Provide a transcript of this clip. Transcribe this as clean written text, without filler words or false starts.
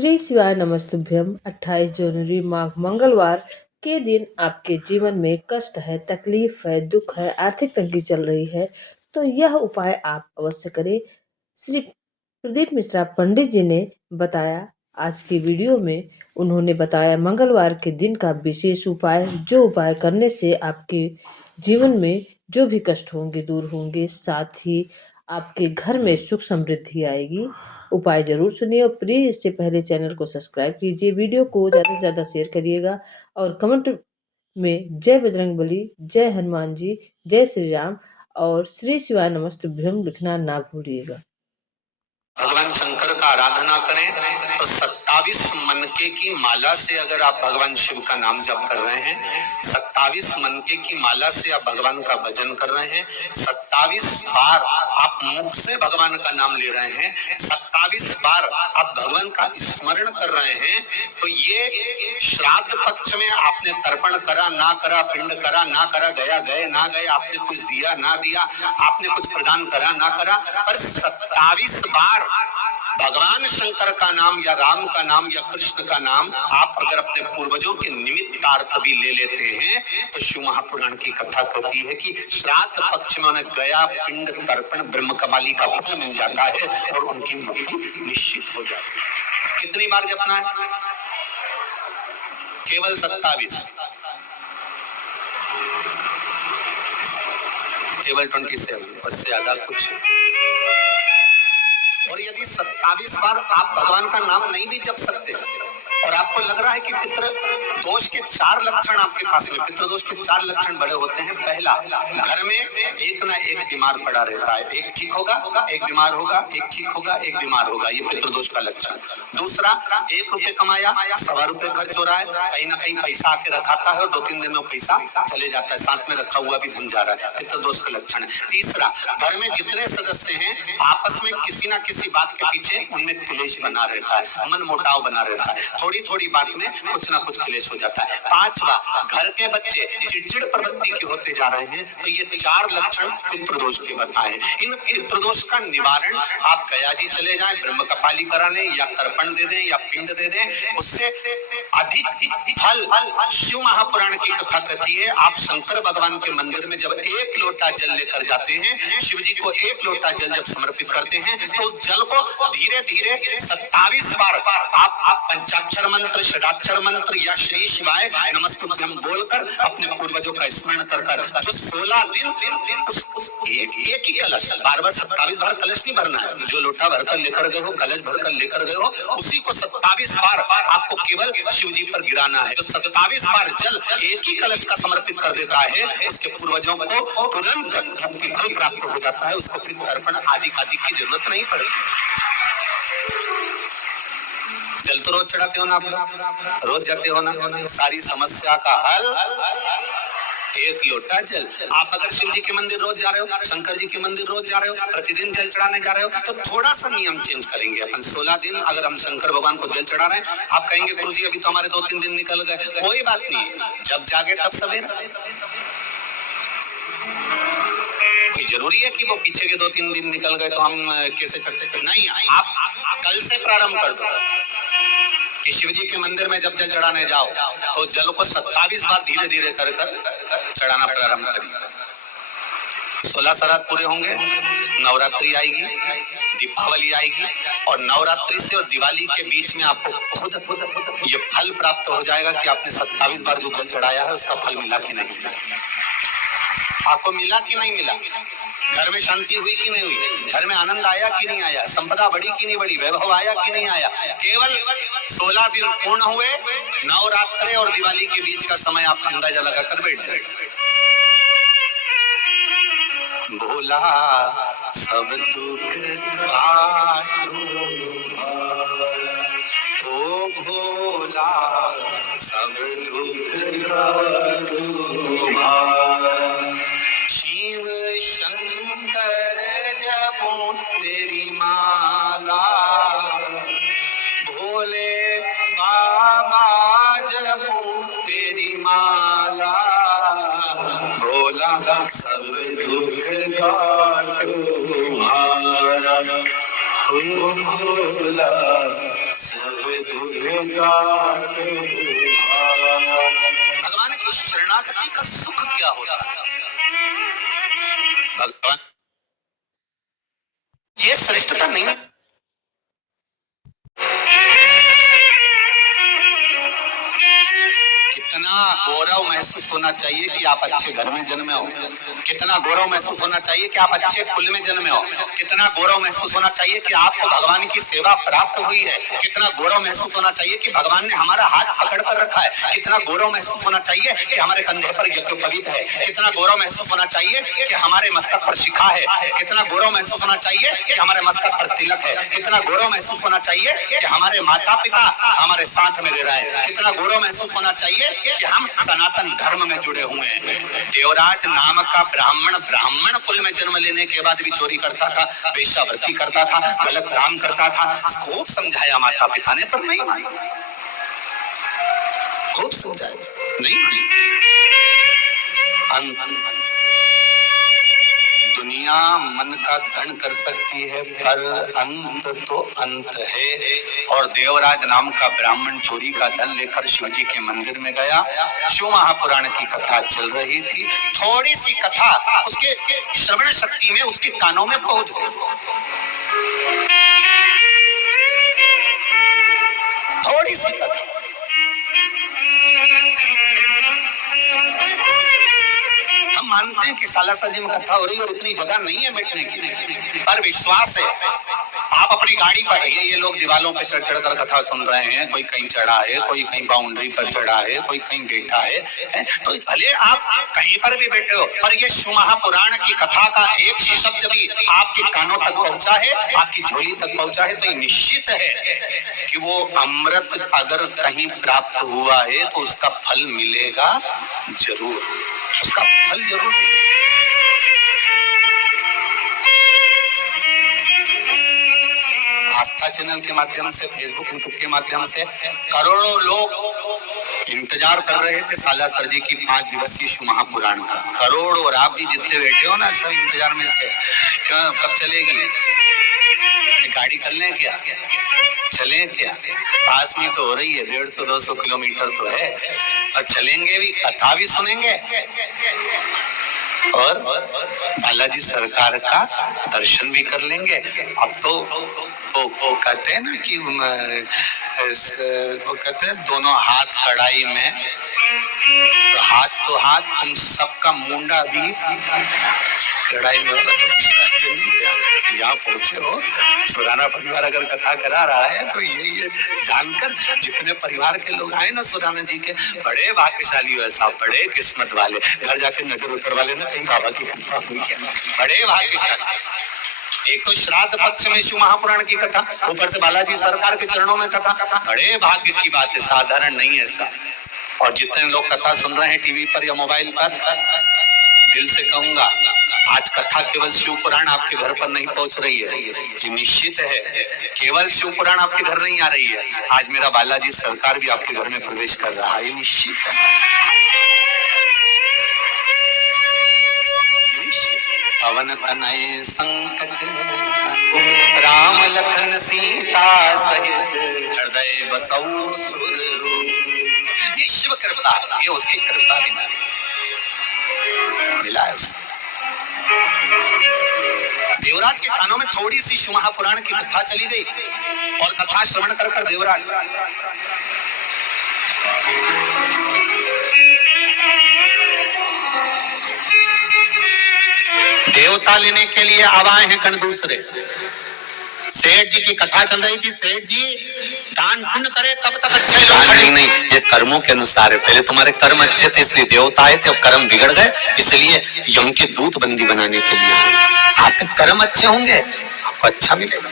श्री शिवाय नमस्तुभ्यम। 28 जनवरी माघ मंगलवार के दिन आपके जीवन में कष्ट है, तकलीफ है, दुख है, आर्थिक तंगी चल रही है तो यह उपाय आप अवश्य करें। श्री प्रदीप मिश्रा पंडित जी ने बताया आज की वीडियो में, उन्होंने बताया मंगलवार के दिन का विशेष उपाय, जो उपाय करने से आपके जीवन में जो भी कष्ट होंगे दूर होंगे, साथ ही आपके घर में सुख समृद्धि आएगी। उपाय जरूर सुनिए और प्लीज इससे पहले चैनल को सब्सक्राइब कीजिए, वीडियो को ज़्यादा से ज़्यादा शेयर करिएगा और कमेंट में जय बजरंगबली, जय हनुमान जी, जय श्री राम और श्री शिवाय नमस्तुभ्यम लिखना ना भूलिएगा। भगवान शंकर का आराधना करें तो 27 मनके की माला से अगर आप भगवान शिव का नाम जप कर रहे हैं, 27 मनके की माला से आप भगवान का भजन कर रहे हैं, 27 बार आप मुख से भगवान का नाम ले रहे हैं, 27 बार आप भगवान का स्मरण कर रहे हैं, तो ये श्राद्ध पक्ष में आपने तर्पण करा ना करा, पिंड करा ना करा, गया गए ना गए, आपने कुछ दिया ना दिया, आपने कुछ प्रदान करा ना करा, पर 27 बार भगवान शंकर का नाम या राम का नाम या कृष्ण का नाम आप अगर अपने पूर्वजों के निमित्तार्थ भी ले लेते हैं तो शिव महापुराण की कथा कहती है कि श्राद्ध पक्ष में उन्हें गया पिंड तर्पण ब्रह्म कमाली का फल मिल जाता है और उनकी मृत्यु निश्चित हो जाती है। कितनी बार जपना है? केवल 27, केवल 27, उससे ज्यादा कुछ। और यदि 27 बार आप भगवान का नाम नहीं भी जप सकते और आपको लग रहा है कि पितृ दोष के 4 लक्षण आपके पास में, पितृ दोष के 4 लक्षण बड़े होते हैं। पहला, घर में एक ना एक बीमार पड़ा रहता है, एक ठीक होगा, एक बीमार होगा, एक ठीक होगा, एक बीमार होगा, ये पितृ दोष का लक्षण। दूसरा, 1 रुपए कमाया, 1.25 रुपए खर्च हो रहा है, कहीं ना कहीं पैसा आके रखाता है और 2-3 दिन में पैसा चले जाता है, साथ में रखा हुआ भी धन जा रहा है, पितृ दोष का लक्षण है। तीसरा, घर में जितने सदस्य हैं आपस में किसी ना किसी बात के पीछे उनमें क्लेश बना रहता है, मन मुटाव बना रहता है, थोड़ी थोड़ी बात में कुछ ना कुछ क्लेश हो जाता है। 5वां, घर के बच्चे चिड़चिड़ प्रवृत्ति के होते जा रहे हैं, तो ये 4 लक्षण पितृदोष के बताए। इन पितृदोष का निवारण आप गया जी चले जाएं, ब्रह्म कपाली कराने या तर्पण दे दें या पिंड दे दें, उससे अधिक फल शिव महापुराण की कथा कहती है। आप शंकर भगवान के मंदिर में जब 1 लोटा जल लेकर जाते हैं, शिव जी को 1 लोटा जल जब समर्पित करते हैं तो उस जल को धीरे धीरे 27 बार आप पंचाक्षर मंत्र, षडाक्षर मंत्र या श्री शिवाय नमस्तुभ्यम बोलकर अपने पूर्वजों का स्मरण कर जो 16 दिन उस एक ही कलश, बार 27 बार कलश नहीं भरना है, जो लोटा भरकर लेकर गए हो, कलश भरकर लेकर गए हो, उसी को 27 बार आपको केवल शिव जी पर गिराना है। जो 27 बार जल एक ही कलश का समर्पित कर देता है, उसके पूर्वजों को तुरंत मुक्ति फल प्राप्त हो जाता है, उसको फिर तर्पण आदि की जरूरत नहीं पड़ेगी। जल तो रोज चढ़ाते हो ना, आप रोज जाते हो ना, सारी समस्या का हल 1 लोटा जल। आप अगर शिव जी के मंदिर रोज जा रहे हो, शंकर जी के मंदिर रोज जा रहे हो, प्रतिदिन जल चढ़ाने जा रहे हो, तो थोड़ा सा नियम चेंज करेंगे अपन। 16 दिन अगर हम शंकर भगवान को जल चढ़ा रहे हैं, आप कहेंगे गुरुजी अभी तो हमारे 2-3 दिन निकल गए, कोई बात नहीं, जब जागे तब सवेरा। कोई जरूरी है कि वो पीछे के 2-3 दिन निकल गए तो हम कैसे चढ़ते? नहीं, आप कल से प्रारंभ कर दो कि शिव जी के मंदिर में जब जल चढ़ाने जाओ तो जल को 27 बार धीरे धीरे कर चढ़ाना प्रारंभ करिए। 16 श्राद्ध पूरे होंगे, नवरात्रि आएगी, दीपावली आएगी और नवरात्रि से और दिवाली के बीच में आपको खुद ये फल प्राप्त हो जाएगा कि आपने 27 बार जो जल चढ़ाया है उसका फल मिला कि नहीं मिला, आपको मिला कि नहीं मिला, घर में शांति हुई कि नहीं हुई, घर में आनंद आया कि नहीं आया, संपदा बढ़ी कि नहीं बढ़ी, वैभव आया कि नहीं आया। केवल 16 दिन पूर्ण हुए, नवरात्रि और दिवाली के बीच का समय आप अंदाजा लगाकर बैठ जाए। भोला सब दुख काटो, ओ भोला सब दुख काटो, शिव शंकर जपो तेरी माला, भोले बाबा जपो तेरी माला, भोला सब दुख काटो हमारा, भोला भगवान की शरणागति का सुख क्या होता है? भगवान ये श्रेष्ठता नहीं है। कितना गौरव महसूस होना चाहिए कि आप अच्छे घर में जन्मे हो। कितना गौरव महसूस होना चाहिए कि आप अच्छे कुल में जन्मे हो। कितना गौरव महसूस होना चाहिए कि आपको भगवान की सेवा प्राप्त हुई है। कितना गौरव महसूस होना चाहिए कि भगवान ने हमारा हाथ पकड़ कर रखा है। कितना गौरव महसूस होना चाहिए कि हमारे कंधे पर यज्ञोपवीत है। कितना गौरव महसूस होना चाहिए कि हमारे मस्तक पर शिखा है। कितना गौरव महसूस होना चाहिए कि हमारे मस्तक पर तिलक है। कितना गौरव महसूस होना चाहिए कि हमारे माता पिता हमारे साथ में रह रहे हैं। कितना गौरव महसूस होना चाहिए कि हम सनातन धर्म में जुड़े हुए हैं। देवराज नाम का ब्राह्मण कुल में जन्म लेने के बाद भी चोरी करता था, वेश्यावृत्ति करता था, गलत काम करता था। खूब समझाया माता पिता ने, पर नहीं मानी। खूब समझाया, नहीं मानी। दुनिया मन का धन कर सकती है, पर अंत तो अंत है। और देवराज नाम का ब्राह्मण चोरी का धन लेकर शिवजी के मंदिर में गया। शिव महापुराण की कथा चल रही थी। थोड़ी सी कथा उसके श्रवण शक्ति में, उसके कानों में पहुंच गई। थोड़ी सी कथा। हम मानते हैं कि सालासर जी में कथा हो रही है और इतनी जगह नहीं है बैठने की, पर विश्वास है। आप अपनी गाड़ी पर रहिए, ये लोग दीवालों पे चढ़ चढ़ कर कथा सुन रहे हैं। कोई कहीं चढ़ा है, कोई कहीं बाउंड्री पर चढ़ा है, कोई कहीं बैठा है। तो भले आप कहीं पर भी बैठे हो, पर ये शिव महापुराण की कथा का एक शब्द भी आपके कानों तक पहुंचा है, आपकी झोली तक पहुंचा है, तो ये निश्चित है कि वो अमृत अगर कहीं प्राप्त हुआ है तो उसका फल मिलेगा जरूर। उसका फल जरूर मिलेगा। आस्था चैनल के माध्यम से, फेसबुक यूट्यूब के माध्यम से करोड़ों लोग इंतजार कर रहे थे सालासर जी की 5 दिवसीय शिव महापुराण का। करोड़ों, और आप भी जितने बैठे हो ना, सब इंतजार में थे। क्या कब चलेगी? गाड़ी कर लें क्या? चलें क्या? पास में तो हो रही है, 150-200 किलोमीटर तो है। और चलेंगे भी, कथा भी सुनेंगे और बालाजी सरकार का दर्शन भी कर लेंगे। अब तो वो कहते हैं ना कि वो कहते हैं दोनों हाथ कढ़ाई में, तो हाथ तुम सबका मुंडा भी कढ़ाई में होगा। तुम यहाँ पहुंचे हो, सुराना परिवार अगर कथा करा रहा है तो ये जानकर जितने परिवार के लोग आए ना सुराना जी के, बड़े भाग्यशाली हो, ऐसा बड़े किस्मत वाले। घर जाके नजर उतर वाले ना, कहीं बाबा की कृपा हुई है, बड़े भाग्यशाली। एक तो श्राद्ध पक्ष में शिव महापुराण की कथा, ऊपर से बालाजी सरकार के चरणों में कथा। बड़े भाग्य की बात है, साधारण नहीं है ऐसा। और जितने लोग कथा सुन रहे हैं टीवी पर या मोबाइल पर, दिल से कहूंगा, आज कथा केवल शिव पुराण आपके घर पर नहीं पहुंच रही है, ये निश्चित है। केवल शिव पुराण आपके घर नहीं आ रही है, आज मेरा बालाजी सरकार भी आपके घर में प्रवेश कर रहा है, ये निश्चित है। पवन तनय संकट राम लखन सीता सहित हृदय बसौ सुर। ये शिव कृपा है, ये उसकी कृपा बिना मिला है उससे। देवराज के कानों में थोड़ी सी शिव महापुराण की कथा चली गई और कथा श्रवण कर कर देवराज देवता लेने के लिए आवाए हैं गण दूसरे। सेठ जी की कथा चल रही थी, सेठ जी दान पुण्य करे तब तक अच्छे लोग खड़े। नहीं, ये कर्मों के अनुसार है। पहले तुम्हारे कर्म अच्छे थे इसलिए देवता आए थे, अब कर्म बिगड़ गए इसलिए यम के दूत बंदी बनाने के लिए। आपके कर्म अच्छे होंगे, आपको अच्छा मिलेगा।